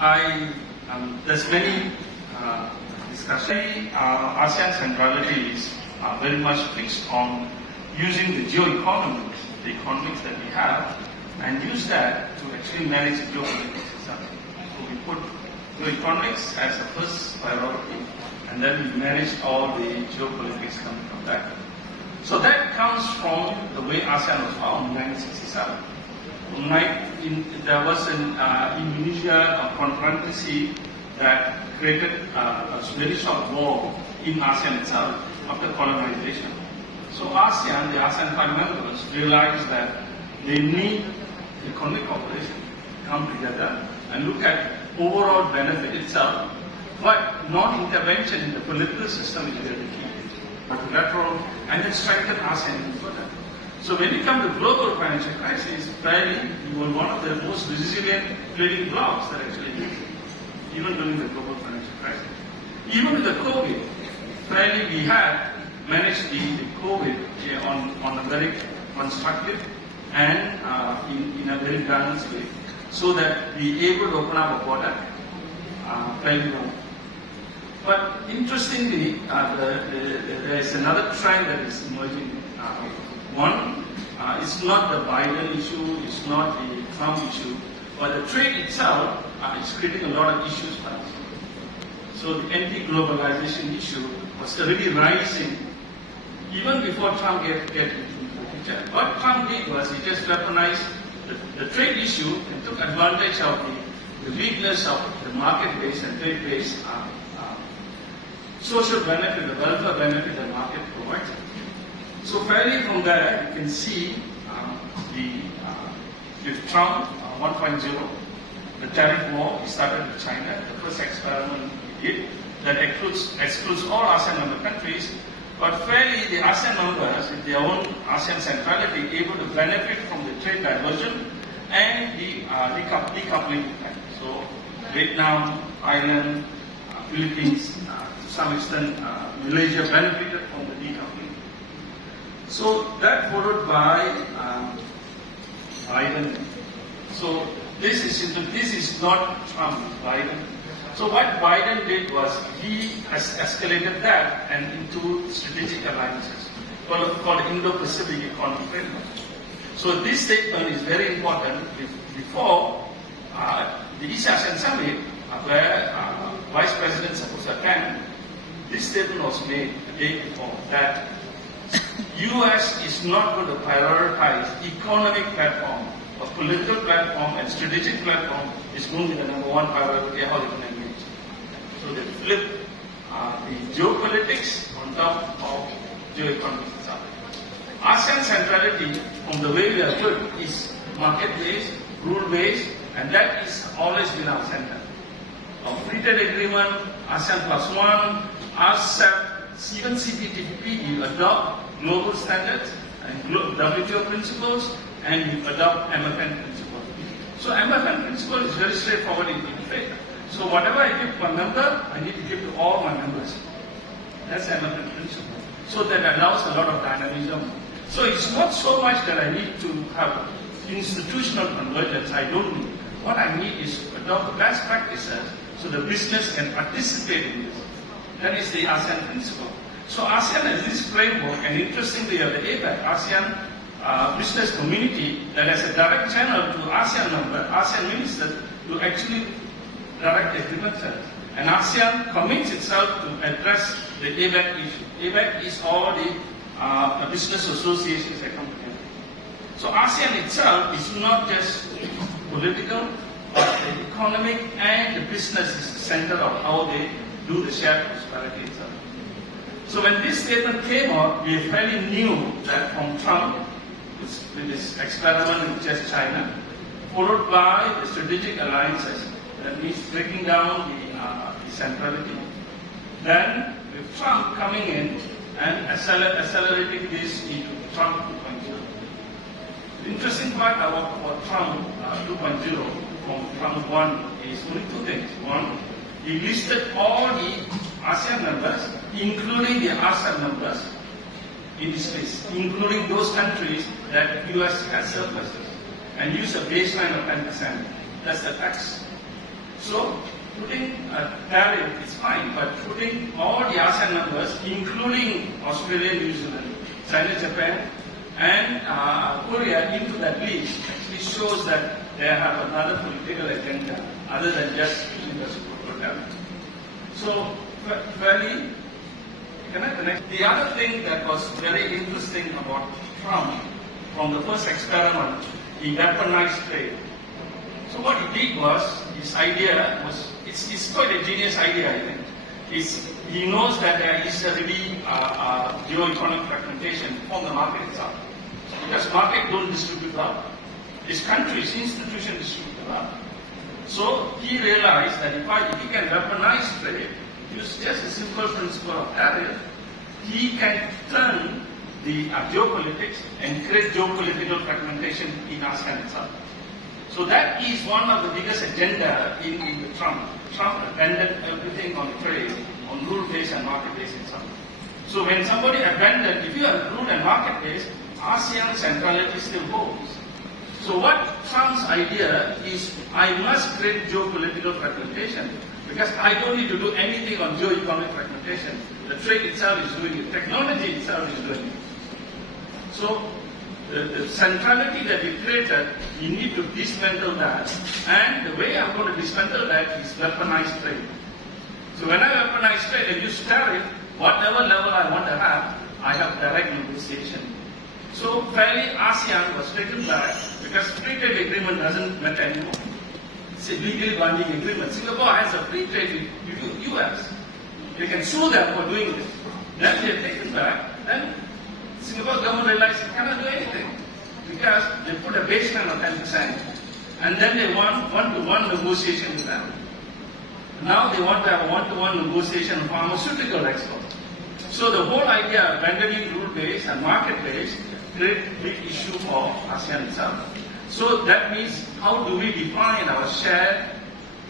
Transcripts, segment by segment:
There's many discussion. ASEAN Centrality is very much fixed on using the geo-economics, the economics that we have, and use that to actually manage geopolitics itself. So we put geo-economics as the first priority, and then we manage all the geopolitics coming from that. So that comes from the way ASEAN was found in 1967. There was in Indonesia a confrontation that created a very short war in ASEAN itself after colonization. So ASEAN, the ASEAN 5 members, realized that they need economic cooperation to come together and look at overall benefit itself, but non-intervention in the political system is very key. Multilateral, and then strengthen ASEAN even further. So when you come to global financial crisis, fairly, you were one of the most resilient trading blocs that actually existed, even during the global financial crisis. Even with the COVID, fairly, we had managed the COVID on a very constructive and in a very balanced way, so that we able to open up a border fairly well. But interestingly, there is another trend that is emerging. One, it's not the Biden issue, it's not the Trump issue, but the trade itself is creating a lot of issues for us. So the anti-globalization issue was already rising even before Trump get into the picture. What Trump did was he just weaponized the trade issue and took advantage of the weakness of the market-based and trade-based social benefit, the welfare benefit the market provides. So fairly from there, you can see with Trump 1.0, the tariff war he started with China, the first experiment he did, that excludes all ASEAN member countries, but fairly the ASEAN members, with their own ASEAN centrality, able to benefit from the trade diversion and the decoupling effect. So Vietnam, Thailand, Philippines, to some extent Malaysia benefited from the decoupling. So that followed by Biden. So this is not Trump, Biden. So what Biden did was he escalated that and into strategic alliances called Indo-Pacific Economic Framework. So this statement is very important. Before the East Asian Summit, where Vice President supposed to attend, this statement was made the day before that U.S. is not going to prioritize economic platform, a political platform and strategic platform is going to be the number one priority how they can engage. So they flip the geopolitics on top of geoeconomics itself. ASEAN centrality, from the way we are built, is market-based, rule-based, and that is always been our center. Our free trade agreement, ASEAN +1, RCEP, even CPTPP, you adopt global standards and WTO principles, and you adopt MFN principle. So MFN principle is very straightforward in trade. So whatever I give to a member, I need to give to all my members. That's MFN principle. So that allows a lot of dynamism. So it's not so much that I need to have institutional convergence. I don't need. What I need is to adopt best practices so the business can participate in this. That is the ASEAN principle. So ASEAN has this framework, and interestingly, you have the APEC, ASEAN Business Community, that has a direct channel to ASEAN ministers to actually direct the grievances. And ASEAN commits itself to address the APEC issue. APEC is all the business associations that come together. So ASEAN itself is not just political, but the economic and the business is the center of how they do the shared prosperity itself. So when this statement came out, we fairly knew that from Trump, with this experiment with just China, followed by the strategic alliances, that means breaking down the centrality. Then with Trump coming in and accelerating this into Trump 2.0. The interesting part about Trump 2.0 from Trump 1 is only two things. One, he listed all the ASEAN members, including the ASEAN members, in this list, including those countries that U.S. has surpluses, and use a baseline of 10%. That's the tax. So putting a tariff is fine, but putting all the ASEAN members, including Australia, New Zealand, China, Japan, and Korea into that list actually shows that they have another political agenda other than just using the support tariff. So, fairly, can I connect? The other thing that was very interesting about Trump from the first experiment, he weaponized trade. So what he did was, his idea was, it's quite a genius idea, I think. He knows that there is a really geo-economic fragmentation from the market itself. Because market don't distribute well. It's countries, institutions distribute well. So he realized that if he can weaponize trade, use just a simple principle of tariff, he can turn the geopolitics and create geopolitical fragmentation in ASEAN itself. So that is one of the biggest agenda in Trump. Trump abandoned everything on trade, on rule-based and market-based itself. So when somebody abandoned, if you have rule and market-based, Asean Centrality still holds. So what Trump's idea is, I must create geopolitical fragmentation because I don't need to do anything on geo-economic fragmentation. The trade itself is doing it. Technology itself is doing it. So the centrality that we created, you need to dismantle that. And the way I'm going to dismantle that is weaponize trade. So when I weaponize trade and use tariff, whatever level I want to have, I have direct negotiation. So fairly ASEAN was taken back because free trade agreement doesn't matter anymore. It's a legally binding agreement. Singapore has a free trade with US. They can sue them for doing this. Then they are taken back. Then Singapore government realized it cannot do anything because they put a baseline of 10%. And then they want one-to-one negotiation with them. Now they want to have a one-to-one negotiation of pharmaceutical export. So the whole idea of abandoning rule-based and market-based create big issue for ASEAN itself. So that means how do we define our shared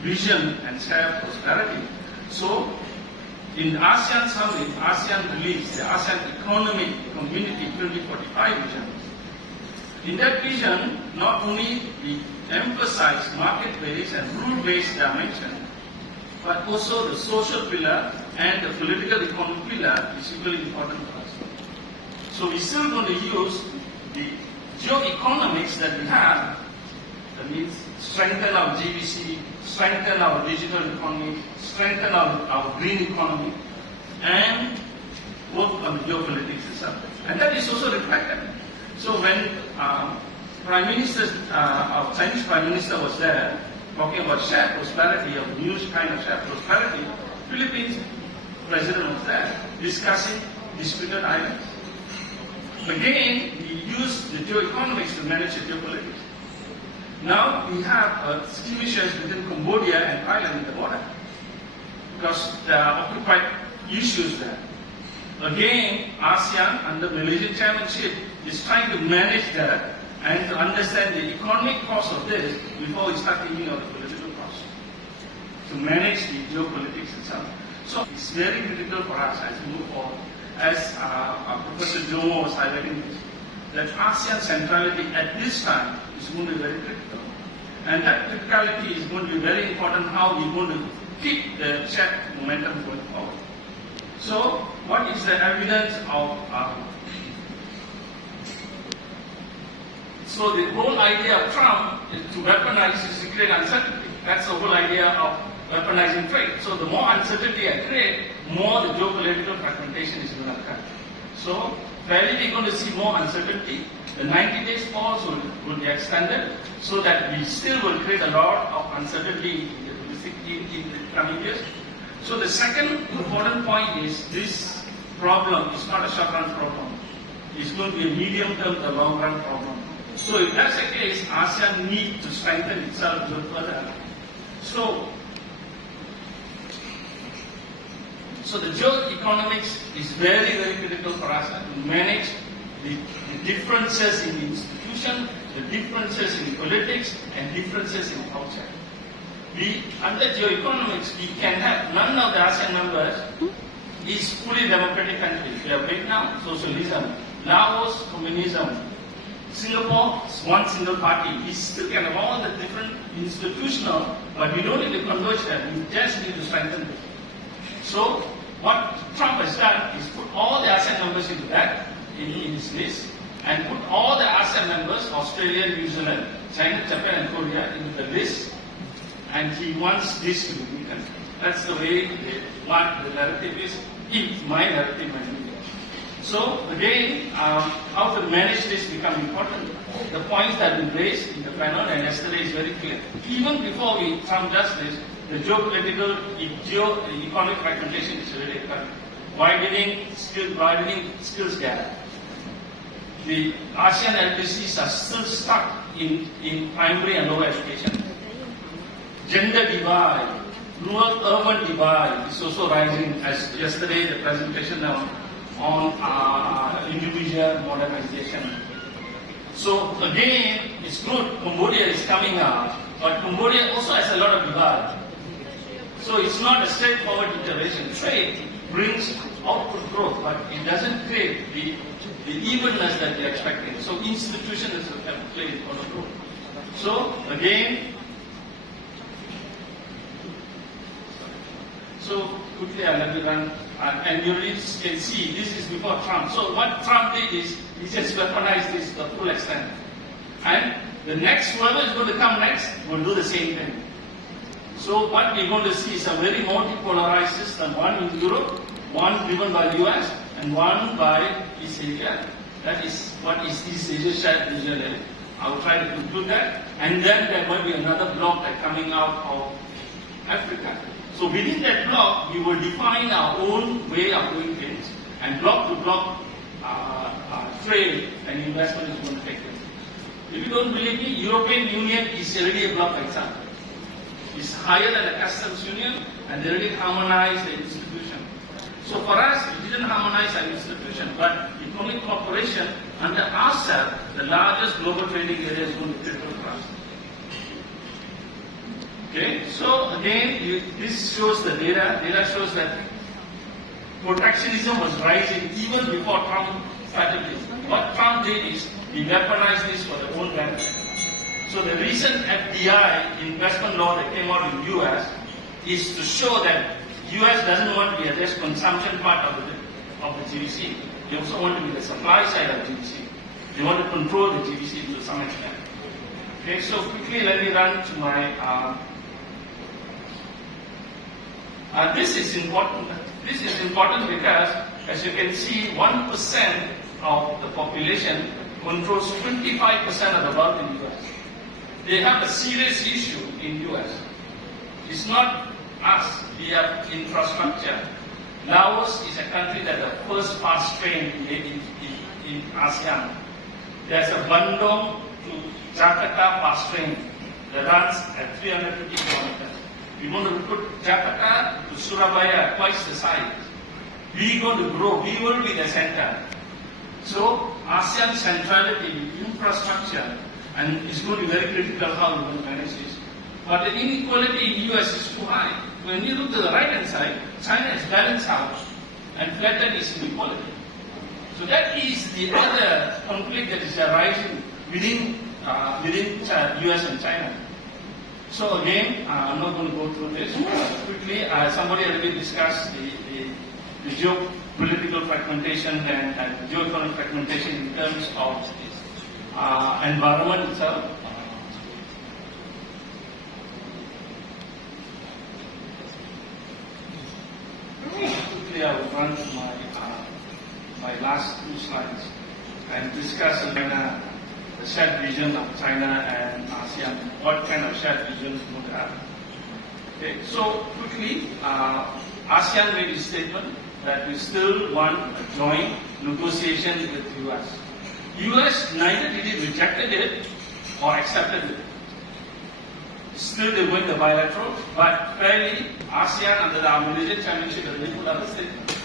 vision and shared prosperity? So in ASEAN Summit, ASEAN released the ASEAN Economic Community 2045 vision. In that vision, not only we emphasize market-based and rule-based dimension, but also the social pillar and the political economic pillar is equally important for us. So we're still going to use the geo-economics that we have, that means strengthen our GVC, strengthen our digital economy, strengthen our green economy, and work on the geopolitics itself. And that is also reflected. So when our Chinese Prime Minister was there, talking about shared prosperity, of new kind of shared prosperity, Philippines President was there, discussing disputed islands. Again, we use the geoeconomics to manage the geopolitics. Now we have skirmishes between Cambodia and Thailand in the border because there are occupied issues there. Again, ASEAN under Malaysian chairmanship is trying to manage that and to understand the economic cost of this before we start thinking of the political cost. To manage the geopolitics itself. So it's very critical for us as we move forward. As Professor Jomo was highlighting this, that ASEAN centrality at this time is going to be very critical. And that criticality is going to be very important how we're going to keep the shared momentum going forward. So, what is the evidence of so the whole idea of Trump is to weaponize is to create uncertainty. That's the whole idea of weaponizing trade. So the more uncertainty I create, more the geopolitical fragmentation is going to occur. So fairly we're going to see more uncertainty. The 90 days pause will be extended so that we still will create a lot of uncertainty in the coming years. So the second important point is this problem is not a short-run problem. It's going to be a medium-term to long-run problem. So if that's the case, ASEAN needs to strengthen itself even further. So the geo-economics is very, very critical for us to manage the differences in the institution, the differences in politics, and differences in culture. Under geo-economics, we can have none of the ASEAN members is fully democratic countries. We have Vietnam, socialism, Laos, communism, Singapore, one single party. We still can have all the different institutional, But we don't need to converge them, we just need to strengthen them. So what Trump has done is put all the ASEAN members into that, in his list, and put all the ASEAN members, Australia, New Zealand, China, Japan and Korea into the list, and he wants this to be beaten. That's the way what the narrative is, if my narrative might be. So again, how to manage this become important. The points that have been raised in the panel and yesterday is very clear. Even before Trump does this, the geopolitical, geo-economic fragmentation is already occurring. Widening skills gap. The ASEAN LDCs are still stuck in primary and lower education. Gender divide, rural-urban divide is also rising, as yesterday the presentation on individual modernization. So again, it's good, Cambodia is coming up, but Cambodia also has a lot of divide. So it's not a straightforward intervention. Trade brings output growth, but it doesn't create the evenness that we're expecting. So institutions have played an important role. So again, so quickly let me run, and you can see this is before Trump. So what Trump did is he just weaponized this to the full extent. And the next, whoever is going to come next, will do the same thing. So what we're going to see is a very multipolarized system, one in Europe, one driven by the US, and one by East Asia. That is what is East Asia shared vision. I will try to conclude that. And then there might be another block that coming out of Africa. So within that block, we will define our own way of doing things, and block to block trade and investment is going to take place. If you don't believe me, European Union is already a block by itself. It's higher than the customs union, and they already harmonized the institution. So for us, we didn't harmonize our institution, but economic cooperation under ASEAN, the largest global trading area, is going to be critical for us. Okay, so again, this shows the data. Data shows that protectionism was rising even before Trump started this. What Trump did is he weaponized this for their own benefit. So the recent FDI investment law that came out in the US is to show that US doesn't want to be a just consumption part of the GDC. They also want to be the supply side of GDC. They want to control the GDC to some extent. Okay, so quickly let me run to my. This is important. This is important because, as you can see, 1% of the population controls 25% of the wealth in the US. They have a serious issue in US. It's not us. We have infrastructure. Laos is a country that the first fast train in ASEAN. There's a Bandung to Jakarta fast train that runs at 350 kilometers. We're going to put Jakarta to Surabaya twice the size. We're going to grow. We will be the center. So Asean Centrality, infrastructure, and it's going to be very critical how we're going to manage this. But the inequality in the US is too high. When you look to the right hand side, China is balanced out and flattened its inequality. So that is the other conflict that is arising within US and China. So again, I'm not going to go through this quickly. Somebody already discussed the geopolitical fragmentation and geoeconomic fragmentation in terms of environment itself. Quickly, I will run to my last two slides and discuss China, the shared vision of China and ASEAN. What kind of shared vision we would have? Okay, so quickly, ASEAN made a statement that we still want a joint negotiation with the US. US neither did it rejected it or accepted it. Still they went the bilateral, but fairly ASEAN under the Malaysian Chairmanship has put out a statement.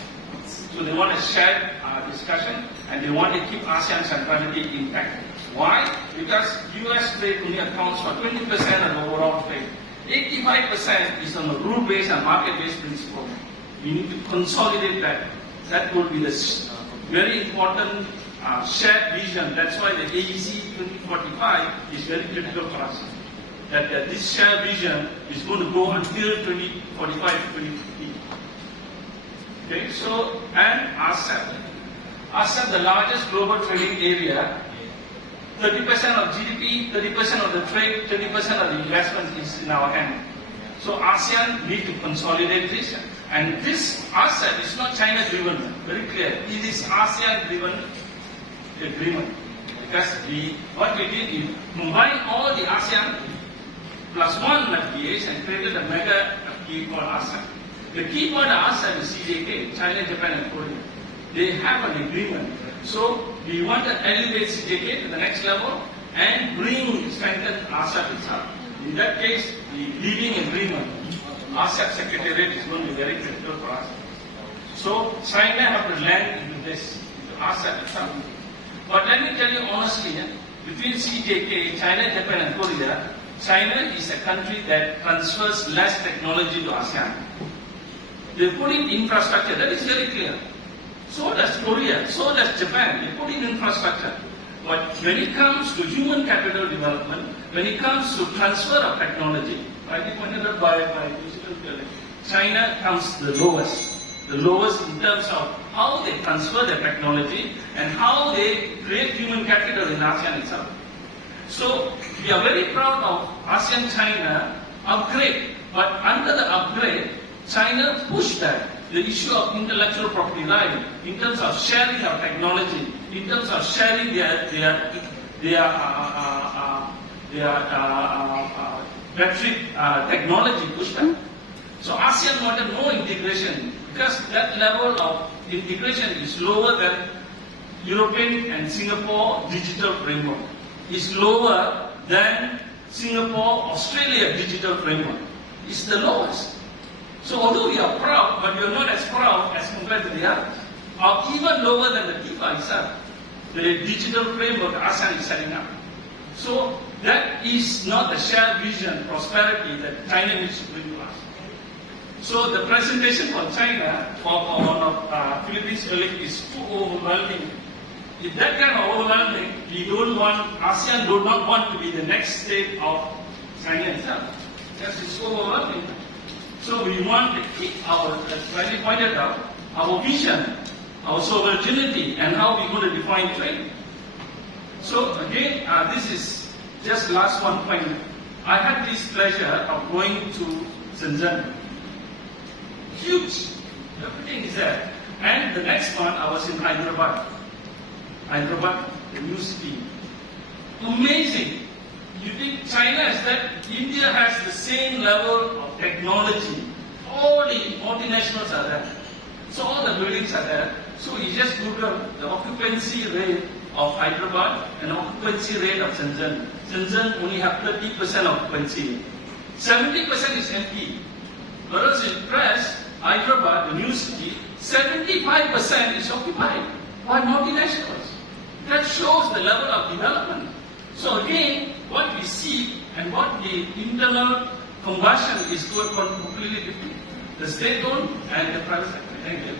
So they want a shared discussion and they want to keep ASEAN centrality intact. Why? Because US trade only accounts for 20% of the overall trade. 85% is on a rule-based and market-based principle. We need to consolidate that. That will be the very important shared vision. That's why the AEC 2045 is very critical for us. that this shared vision is going to go until 2045 to 2050. Okay, so, and ASEAN. ASEAN, the largest global trading area, 30% of GDP, 30% of the trade, 30% of the investment is in our hand. So ASEAN need to consolidate this. And this ASEAN is not China-driven, very clear. It is ASEAN-driven agreement. Because what we did is combine all the ASEAN plus one FTAs and created a mega FTA called ASEAN. The key point of ASEAN is CJK, China, Japan, and Korea. They have an agreement. So we want to elevate CJK to the next level and strengthen ASEAN itself. In that case, the leading agreement, ASEAN Secretariat, is going to be very critical for us. So China have to land into this, into ASEAN itself. But let me tell you honestly, between CJK, China, Japan, and Korea, China is a country that transfers less technology to ASEAN. They put in infrastructure, that is very clear. So does Korea, so does Japan, they put in infrastructure. But when it comes to human capital development, when it comes to transfer of technology, rightly pointed out by China comes the lowest. The lowest in terms of how they transfer their technology and how they create human capital in ASEAN itself. So we are very proud of ASEAN-China upgrade, but under the upgrade, China pushed that. The issue of intellectual property right, in terms of sharing of technology, in terms of sharing their battery technology, pushed that. So ASEAN wanted more integration because that level of integration is lower than European and Singapore digital framework. It's lower than Singapore-Australia digital framework. It's the lowest. So although we are proud, but we are not as proud as compared to the others, or even lower than the TIFA itself, the digital framework ASEAN is setting up. So that is not the shared vision, prosperity that China needs to bring to us. So the presentation for China, for one of Philippines colleague, is too overwhelming. If that kind of overwhelming, ASEAN do not want to be the next state of China itself. Because it's overwhelming. So we want to keep our, as rightly pointed out, our vision, our sovereignty, and how we're going to define trade. So again, this is just last one point. I had this pleasure of going to Shenzhen. Huge. Everything is there. And the next one, I was in Hyderabad. Hyderabad, the new city. Amazing. You think China is that? India has the same level of technology. All the multinationals are there. So all the buildings are there. So you just Google the occupancy rate of Hyderabad and occupancy rate of Shenzhen. Shenzhen only have 30% occupancy. 70% is empty. Whereas in press, Hyderabad, the new city, 75% is occupied by multinationals. That shows the level of development. So again, what we see and what the internal combustion is completely different. The state-owned and the private sector. Thank you.